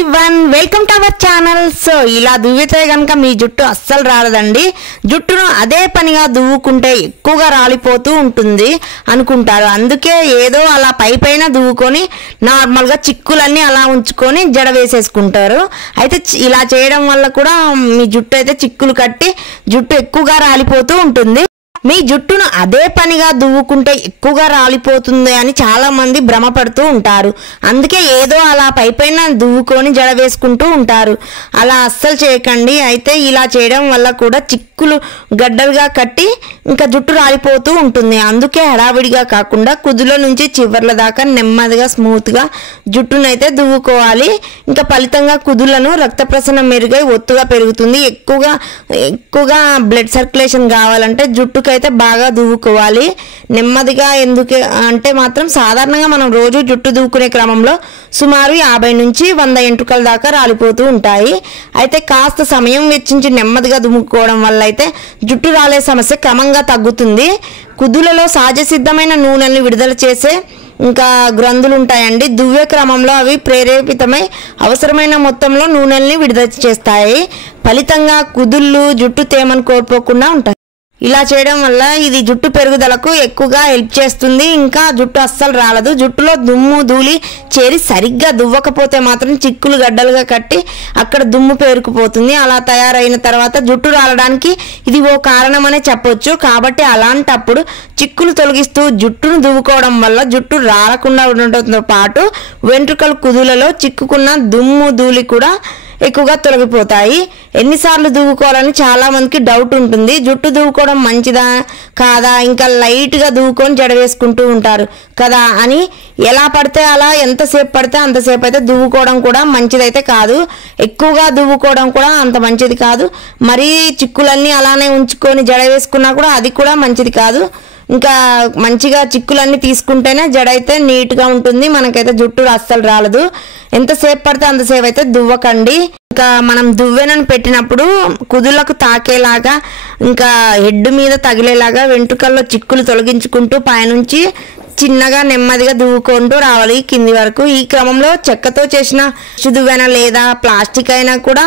Everyone welcome to our channel. So ఇలా దువ్వితే గనక మీ జుట్టు అస్సలు రాలదండి. జుట్టును అదే పనిగా దువ్వుకుంటే ఎక్కువగా రాలిపోతూ ఉంటుంది అనుకుంటారు. అందుకే ఏదో అలా పైన దువ్వుకొని నార్మల్గా చిక్కులన్నీ అలా ఉంచుకొని జడ వేసేసుకుంటారు. అయితే ఇలా చేయడం వల్ల కూడా మీ జుట్టు అయితే చిక్కులు కట్టి జుట్టు ఎక్కువగా రాలిపోతూ ఉంటుంది. మీ జుట్టును అదే పనిగా దువ్వుకుంటే ఎక్కువగా రాలిపోతుంది అని చాలా మంది భ్రమపడుతూ ఉంటారు. అందుకే ఏదో అలా పైన దువ్వుకొని జడ వేసుకుంటూ ఉంటారు. అలా అస్సలు చేయకండి. అయితే ఇలా చేయడం వల్ల కూడా చిక్కులు గడ్డలుగా కట్టి ఇంకా జుట్టు రాలిపోతూ ఉంటుంది. అందుకే హడావిడిగా కాకుండా కుదుల నుంచి చివర్ల దాకా నెమ్మదిగా స్మూత్గా జుట్టునైతే దువ్వుకోవాలి. ఇంకా ఫలితంగా కుదులను రక్త ప్రసరణ మెరుగై ఒత్తుగా పెరుగుతుంది. ఎక్కువగా బ్లడ్ సర్క్యులేషన్ కావాలంటే జుట్టుకు అయితే బాగా దువ్వుకోవాలి నెమ్మదిగా. ఎందుకు అంటే మాత్రం సాధారణంగా మనం రోజు జుట్టు దువ్వుకునే క్రమంలో సుమారు 50 నుంచి 100 ఎంట్రుకల దాకా రాలిపోతూ ఉంటాయి. అయితే కాస్త సమయం వెచ్చించి నెమ్మదిగా దువ్వుకోవడం వల్ల అయితే జుట్టు రాలే సమస్య క్రమంగా తగ్గుతుంది. కుదులలో సహజ సిద్ధమైన నూనెల్ని విడుదల చేసే ఇంకా గ్రంథులు ఉంటాయండి. దువ్వే క్రమంలో అవి ప్రేరేపితమై అవసరమైన మొత్తంలో నూనెల్ని విడుదల చేస్తాయి. ఫలితంగా కుదుళ్ళు జుట్టు తేమను కోల్పోకుండా ఉంటాయి. ఇలా చేయడం వల్ల ఇది జుట్టు పెరుగుదలకు ఎక్కువగా హెల్ప్ చేస్తుంది. ఇంకా జుట్టు అస్సలు రాలదు. జుట్టులో దుమ్ము ధూళి చేరి సరిగ్గా దువ్వకపోతే మాత్రం చిక్కులు గడ్డలుగా కట్టి అక్కడ దుమ్ము పేరుకుపోతుంది. అలా తయారైన తర్వాత జుట్టు రాలడానికి ఇది ఓ కారణమనే చెప్పొచ్చు. కాబట్టి అలాంటప్పుడు చిక్కులు తొలగిస్తూ జుట్టును దువ్వుకోవడం వల్ల జుట్టు రాలకుండా ఉండటంతో పాటు వెంట్రుకల కుదులలో చిక్కుకున్న దుమ్ము ధూళి కూడా ఎక్కువగా తొలగిపోతాయి. ఎన్నిసార్లు దువ్వుకోవాలని చాలా మందికి డౌట్ ఉంటుంది. జుట్టు దువ్వుకోవడం మంచిదా కాదా, ఇంకా లైట్గా దువ్వుకొని జడ వేసుకుంటూ ఉంటారు కదా అని ఎలా పడితే అలా ఎంతసేపు పడితే అంతసేపు అయితే దువ్వుకోవడం కూడా మంచిదైతే కాదు. ఎక్కువగా దువ్వుకోవడం కూడా అంత మంచిది కాదు. మరీ చిక్కులన్నీ అలానే ఉంచుకొని జడ వేసుకున్నా కూడా అది కూడా మంచిది కాదు. ఇంకా మంచిగా చిక్కులన్నీ తీసుకుంటేనే జడ అయితే నీట్గా ఉంటుంది. మనకైతే జుట్టు అస్సలు రాలదు. ఎంతసేపు పడితే అంతసేపు అయితే దువ్వకండి. ఇంకా మనం దువ్వెనను పెట్టినప్పుడు కుదులకు తాకేలాగా ఇంకా హెడ్ మీద తగిలేలాగా వెంట్రుకల్లో చిక్కులు తొలగించుకుంటూ పైనుంచి చిన్నగా నెమ్మదిగా దువ్వుకుంటూ రావాలి కింది వరకు. ఈ క్రమంలో చెక్కతో చేసిన దువ్వెన లేదా ప్లాస్టిక్ అయినా కూడా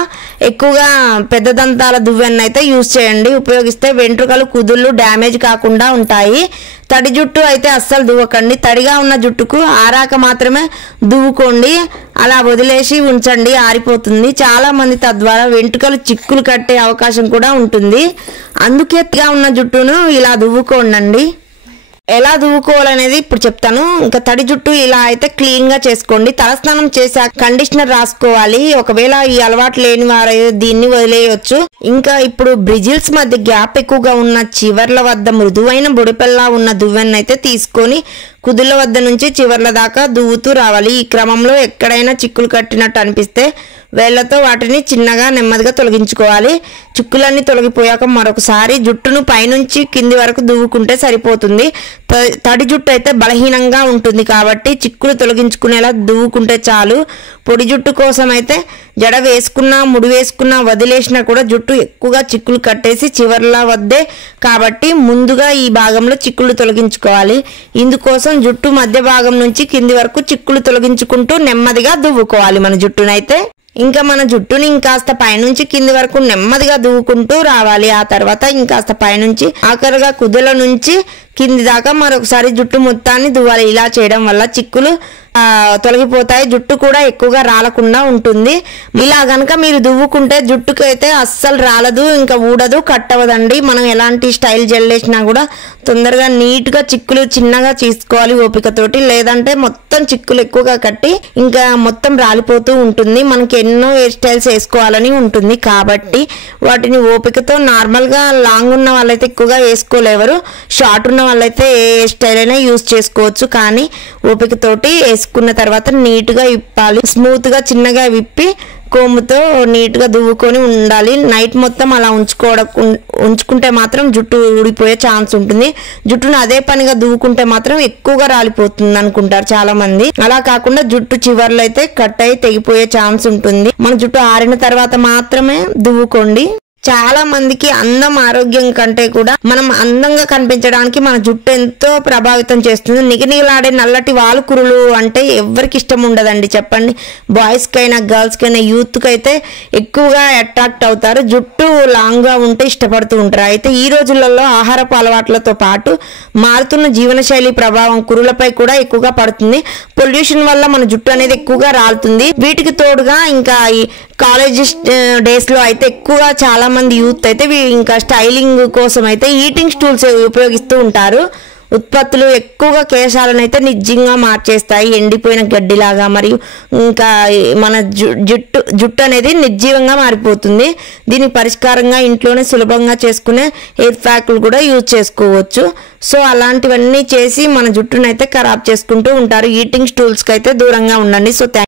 ఎక్కువగా పెద్ద దంతాల దువ్వెన అయితే యూజ్ చేయండి. ఉపయోగిస్తే వెంట్రుకలు కుదుళ్ళు డ్యామేజ్ కాకుండా ఉంటాయి. తడి జుట్టు అయితే అస్సలు దువ్వకండి. తడిగా ఉన్న జుట్టుకు ఆరాక మాత్రమే దువ్వుకోండి. అలా వదిలేసి ఉంచండి, ఆరిపోతుంది. చాలా మంది తద్వారా వెంట్రుకలు చిక్కులు కట్టే అవకాశం కూడా ఉంటుంది. అందుకే ఉన్న జుట్టును ఇలా దువ్వుకోండి. ఎలా దువ్వుకోవాలనేది ఇప్పుడు చెప్తాను. ఇంకా తడి జుట్టు ఇలా అయితే క్లీన్గా చేసుకోండి. తలస్నానం చేశాక కండిషనర్ రాసుకోవాలి. ఒకవేళ ఈ అలవాటు లేని వారు దీన్ని వదిలేయచ్చు. ఇంకా ఇప్పుడు బ్రిజిల్స్ మధ్య గ్యాప్ ఎక్కువగా ఉన్న చివర్ల వద్ద మృదువైన బొడిపెల్లా ఉన్న దువ్వెన అయితే తీసుకొని కుదుల వద్ద నుంచి చివర్ల దాకా దువ్వుతూ రావాలి. ఈ క్రమంలో ఎక్కడైనా చిక్కులు కట్టినట్టు అనిపిస్తే వేళ్లతో వాటిని చిన్నగా నెమ్మదిగా తొలగించుకోవాలి. చిక్కులన్నీ తొలగిపోయాక మరొకసారి జుట్టును పైనుంచి కింది వరకు దువ్వుకుంటే సరిపోతుంది. తడి జుట్టు అయితే బలహీనంగా ఉంటుంది కాబట్టి చిక్కులు తొలగించుకునేలా దువ్వుకుంటే చాలు. పొడి జుట్టు కోసం అయితే జడ వేసుకున్నా ముడి వేసుకున్నా వదిలేసినా కూడా జుట్టు ఎక్కువగా చిక్కులు కట్టేసి చివర్ల వద్దే కాబట్టి ముందుగా ఈ భాగంలో చిక్కులు తొలగించుకోవాలి. ఇందుకోసం జుట్టు మధ్య భాగం నుంచి కింది వరకు చిక్కులు తొలగించుకుంటూ నెమ్మదిగా దువ్వుకోవాలి మన జుట్టునైతే. ఇంకా మన జుట్టుని ఇంకాస్త పైనుంచి కింది వరకు నెమ్మదిగా దువ్వుకుంటూ రావాలి. ఆ తర్వాత ఇంకాస్త పైనుంచి ఆఖరుగా కుదుల నుంచి కింది దాకా మరొకసారి జుట్టు మొత్తాన్ని దువ్వాలి. ఇలా చేయడం వల్ల చిక్కులు తొలగిపోతాయి. జుట్టు కూడా ఎక్కువగా రాలకుండా ఉంటుంది. ఇలా గనక మీరు దువ్వుకుంటే జుట్టుకు అయితే అస్సలు రాలదు, ఇంకా ఊడదు, కట్టవదండి. మనం ఎలాంటి స్టైల్ జెల్ వేసినా కూడా తొందరగా నీట్గా చిక్కులు చిన్నగా తీసుకోవాలి ఓపికతోటి. లేదంటే మొత్తం చిక్కులు ఎక్కువగా కట్టి ఇంకా మొత్తం రాలిపోతూ ఉంటుంది. మనకి ఎన్నో హెయిర్ స్టైల్స్ వేసుకోవాలని ఉంటుంది కాబట్టి వాటిని ఓపికతో నార్మల్గా లాంగ్ ఉన్న వాళ్ళైతే ఎక్కువగా వేసుకోలేవరు. షార్ట్ ఉన్న వాళ్ళైతే ఏ హెయిర్ స్టైల్ అయినా యూజ్ చేసుకోవచ్చు. కానీ ఓపికతోటి వేసుకున్న తర్వాత నీట్గా విప్పాలి. స్మూత్గా చిన్నగా విప్పి కోముతో నీట్గా దువ్వుకొని ఉండాలి. నైట్ మొత్తం అలా ఉంచుకుంటే మాత్రం జుట్టు ఊడిపోయే ఛాన్స్ ఉంటుంది. జుట్టును అదే పనిగా దువ్వుకుంటే మాత్రం ఎక్కువగా రాలిపోతుంది అనుకుంటారు చాలా మంది. అలా కాకుండా జుట్టు చివర్లు అయితే కట్ అయి తెగిపోయే ఛాన్స్ ఉంటుంది. మన జుట్టు ఆరిన తర్వాత మాత్రమే దువ్వుకోండి. చాలా మందికి అందం ఆరోగ్యం కంటే కూడా మనం అందంగా కనిపించడానికి మన జుట్టు ఎంతో ప్రభావితం చేస్తుంది. నిగనిగలాడే నల్లటి వాలుకురులు అంటే ఎవరికి ఇష్టం ఉండదండి చెప్పండి. బాయ్స్ కైనా గర్ల్స్ కైనా యూత్ కి అయితే ఎక్కువగా అట్రాక్ట్ అవుతారు. జుట్టు లాంగ్ గా ఉంటే ఇష్టపడుతూ ఉంటారు. అయితే ఈ రోజులలో ఆహారపు అలవాట్లతో పాటు మారుతున్న జీవనశైలి ప్రభావం కురులపై కూడా ఎక్కువగా పడుతుంది. పొల్యూషన్ వల్ల మన జుట్టు అనేది ఎక్కువగా రాలుతుంది. వీటికి తోడుగా ఇంకా ఈ కాలేజ్ డేస్ లో అయితే ఎక్కువగా చాలా మంది యూత్ అయితే ఇంకా స్టైలింగ్ కోసం అయితే ఈటింగ్ స్టూల్స్ ఉపయోగిస్తూ ఉంటారు. ఉత్పత్తులు ఎక్కువగా కేశాలను అయితే నిజంగా మార్చేస్తాయి, ఎండిపోయిన గడ్డిలాగా. మరియు ఇంకా మన జుట్టు అనేది నిర్జీవంగా మారిపోతుంది. దీనికి పరిష్కారంగా ఇంట్లోనే సులభంగా చేసుకునే హెయిర్ ప్యాక్లు కూడా యూజ్ చేసుకోవచ్చు. సో అలాంటివన్నీ చేసి మన జుట్టును అయితే ఖరాబ్ చేసుకుంటూ ఉంటారు. ఈటింగ్ స్టూల్స్కి అయితే దూరంగా ఉండండి. సో